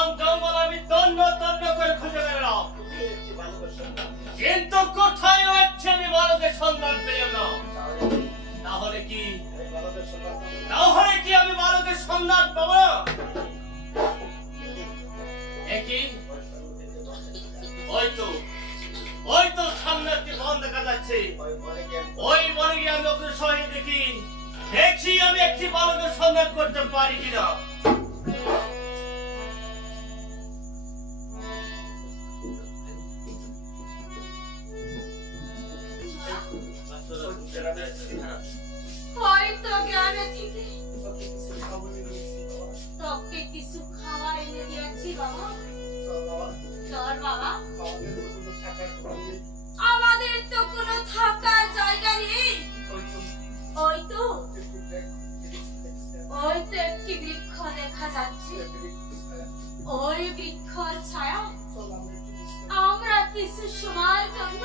বন জঙ্গল আমি তন্ন তন্ন করে খুঁজে বেড়ালাম, কিন্তু কোথায় হচ্ছে আমি বালকের সন্ধান পেলাম না। তাহলে কি আমি বালকের সন্ধান পাবো না? একই ওই তো সামনে একটি বন দেখা যাচ্ছে। ওই বনে গিয়ে আমি অগ্রসর হয়ে দেখি আমি একটি বালকের সন্ধান করতে পারি কিনা। হয়তো গ্রামে থেকে তোকে কিছু খাবার এনে দিয়েছি বাবা। চল বাবা, আমাদের তো কোনো থাকার জায়গা নেই। ওই তো একটি বৃক্ষ দেখা যাচ্ছে। ওই বৃক্ষর ছায়া আমরা কিছু সময়ের জন্য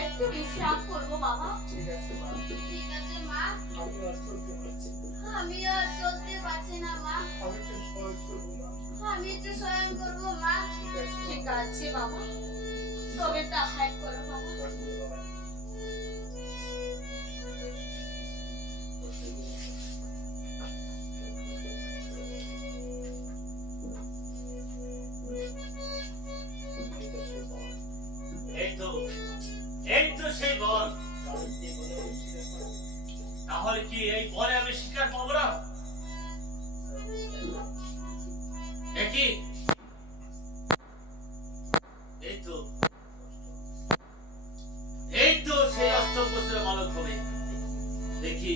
একটু বিশ্রাম করবো বাবা। ঠিক আছে মা, আমি আর চলতে পারছি না মা, আমি একটু শয়ন করবো মা। ঠিক আছে বাবা, তবে তাহাই করো বাবা। এই তো সেই বন। তাহলে কি এই বনে আমি শিকার পাবো না? একই এই তো সেই অষ্টম বছরের বালক হবে। দেখি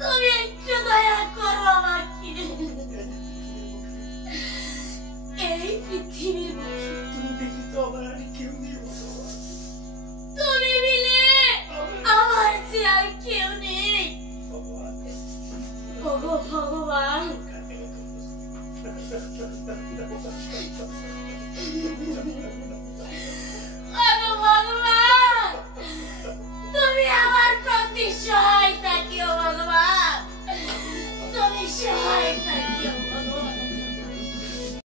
তুমি একটু দয়া করো